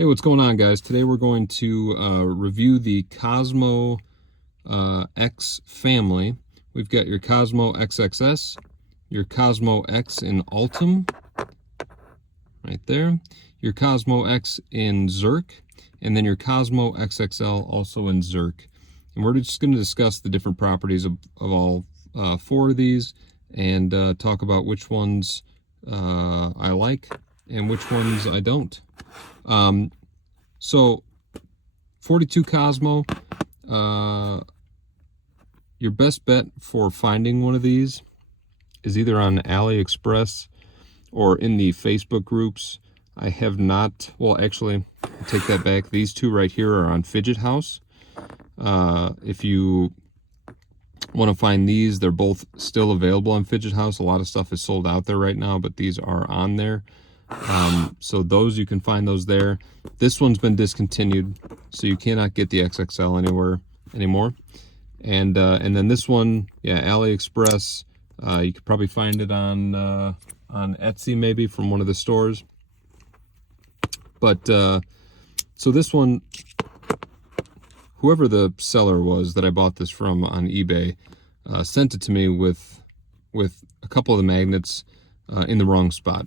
Hey, what's going on, guys? Today we're going to review the Cosmo X family. We've got your Cosmo XXS, your Cosmo X in Ultum, right there, your Cosmo X in Zerk, and then your Cosmo XXL also in Zerk. And we're just going to discuss the different properties of all four of these and talk about which ones I like and which ones I don't. So 42Cosmo, your best bet for finding one of these is either on AliExpress or in the Facebook groups. I have not, well, actually, I take that back. These two right here are on Fidget House. If you want to find these, they're both still available on Fidget House. A lot of stuff is sold out there right now, but these are on there. So those, you can find those there. This one's been discontinued, so you cannot get the XXL anywhere anymore. And then this one, yeah, AliExpress. You could probably find it on Etsy, maybe from one of the stores. But so this one, whoever the seller was that I bought this from on eBay, sent it to me with a couple of the magnets in the wrong spot.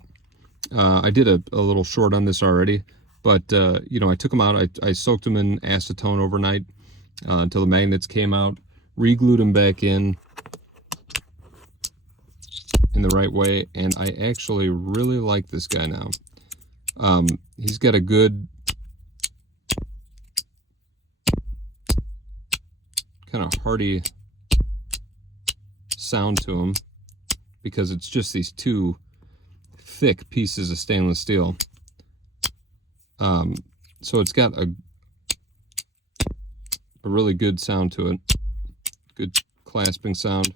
I did a little short on this already, but you know, I took them out. I soaked them in acetone overnight until the magnets came out, re-glued them back in the right way, and I actually really like this guy now. He's got a good kind of hearty sound to him because it's just these two thick pieces of stainless steel. So it's got a really good sound to it, good clasping sound.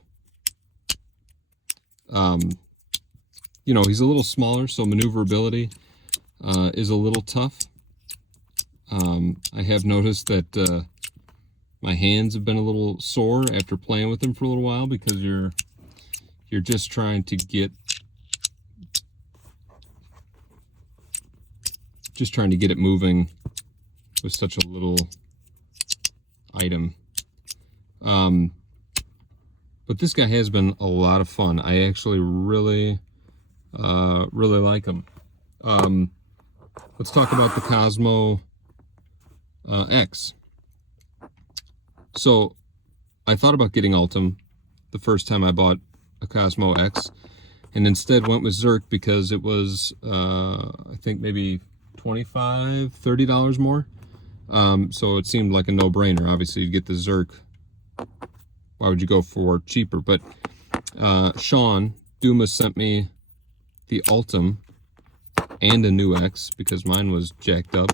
You know, he's a little smaller, so maneuverability is a little tough. I have noticed that my hands have been a little sore after playing with him for a little while because you're just trying to get it moving with such a little item. But this guy has been a lot of fun. I actually really like him. Let's talk about the Cosmo X. So I thought about getting Ultum the first time I bought a Cosmo X, and instead went with Zerk because it was I think maybe $25, $30 more. So it seemed like a no-brainer. Obviously, you'd get the Zerk. Why would you go for cheaper? But Sean Dumas sent me the Ultum and a new X because mine was jacked up,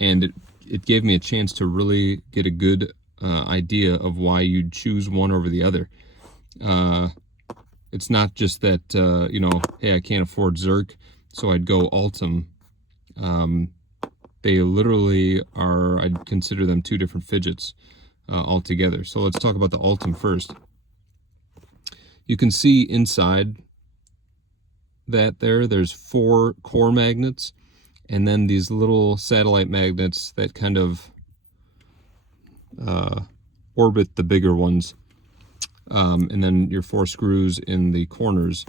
and it gave me a chance to really get a good idea of why you'd choose one over the other. It's not just that you know, hey, I can't afford Zerk, so I'd go Ultum. They literally are, I'd consider them two different fidgets altogether. So let's talk about the Ultum first. You can see inside that there's 4 core magnets, and then these little satellite magnets that kind of orbit the bigger ones, and then your 4 screws in the corners.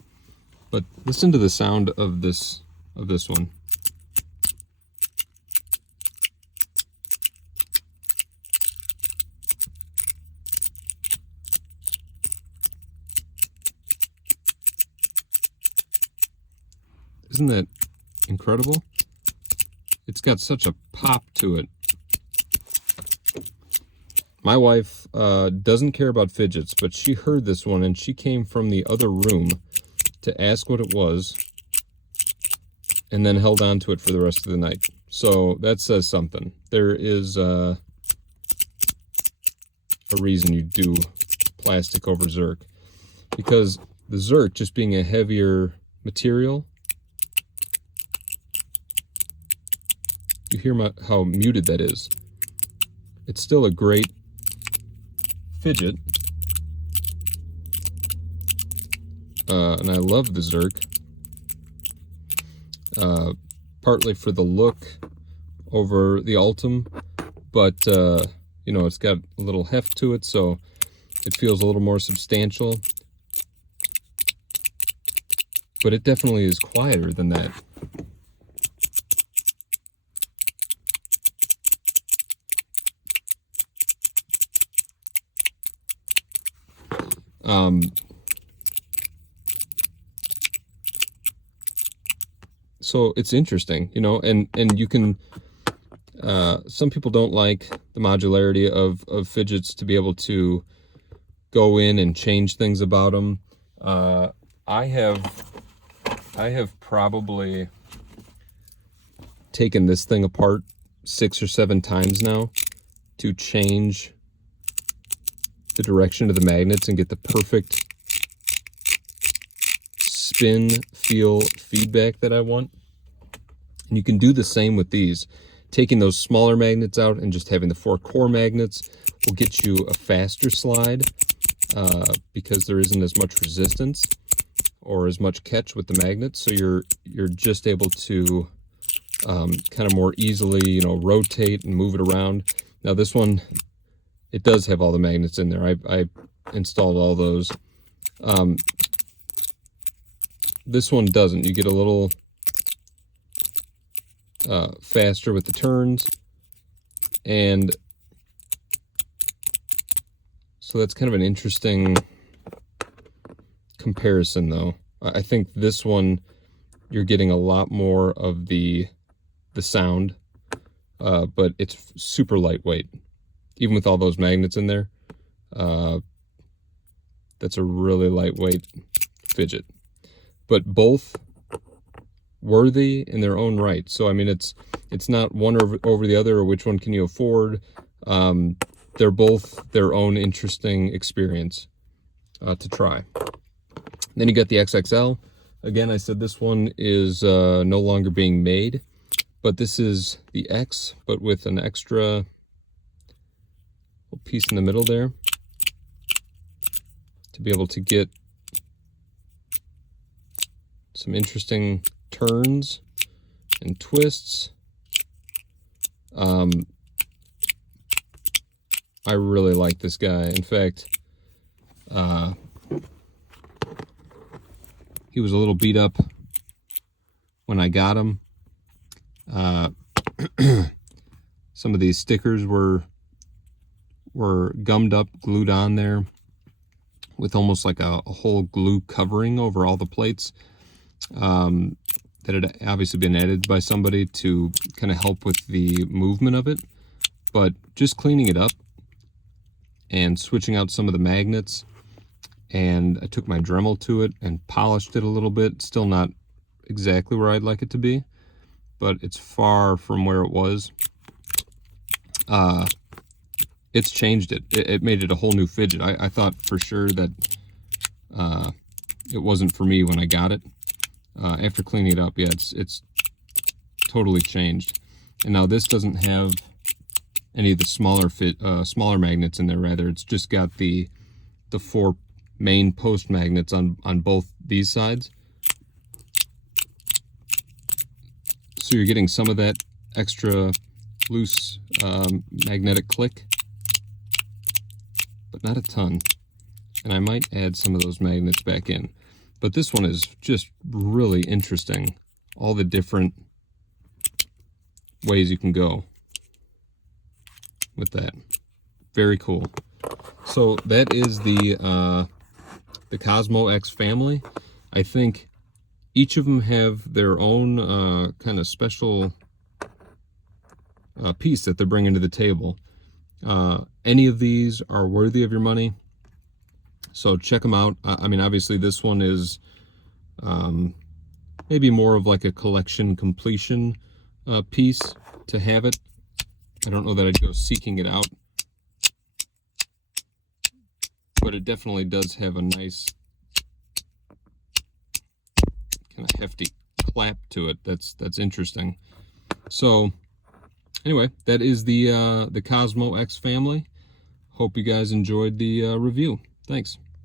But listen to the sound of this one. Isn't that incredible? It's got such a pop to it. My wife doesn't care about fidgets, but she heard this one and she came from the other room to ask what it was and then held on to it for the rest of the night. So that says something. There is a reason you do plastic over Zerk, because the Zerk, just being a heavier material, you hear how muted that is. It's still a great fidget, and I love the Zerk, partly for the look over the Ultum, but you know, it's got a little heft to it, so it feels a little more substantial. But it definitely is quieter than that. So it's interesting, you know, and you can, some people don't like the modularity of fidgets to be able to go in and change things about them. I have probably taken this thing apart 6 or 7 times now to change the direction of the magnets and get the perfect spin, feel, feedback that I want. And you can do the same with these. Taking those smaller magnets out and just having the 4 core magnets will get you a faster slide because there isn't as much resistance or as much catch with the magnets. So you're just able to kind of more easily, you know, rotate and move it around. Now this one, it does have all the magnets in there. I installed all those. This one doesn't. You get a little faster with the turns, and so that's kind of an interesting comparison though. I think this one you're getting a lot more of the sound, but it's super lightweight even with all those magnets in there. That's a really lightweight fidget, but both worthy in their own right. So I mean, it's not one over the other, or which one can you afford. They're both their own interesting experience to try. Then you got the XXL. Again, I said this one is no longer being made, but this is the X, but with an extra piece in the middle there to be able to get some interesting turns and twists. I really like this guy. In fact, he was a little beat up when I got him. Some of these stickers were gummed up, glued on there with almost like a whole glue covering over all the plates. That had obviously been added by somebody to kind of help with the movement of it. But just cleaning it up and switching out some of the magnets, and I took my Dremel to it and polished it a little bit. Still not exactly where I'd like it to be, but it's far from where it was. It's changed it. It made it a whole new fidget. I thought for sure that it wasn't for me when I got it. After cleaning it up, yeah, it's totally changed. And now this doesn't have any of the smaller magnets in there. Rather, it's just got the 4 main post magnets on both these sides. So you're getting some of that extra loose magnetic click, but not a ton. And I might add some of those magnets back in. But this one is just really interesting. All the different ways you can go with that. Very cool. So that is the Cosmo X family. I think each of them have their own kind of special piece that they're bringing to the table. Any of these are worthy of your money. So check them out. I mean, obviously this one is maybe more of like a collection completion piece to have it. I don't know that I'd go seeking it out, but it definitely does have a nice kind of hefty clap to it. That's interesting. So anyway, that is the Cosmo X family. Hope you guys enjoyed the review. Thanks.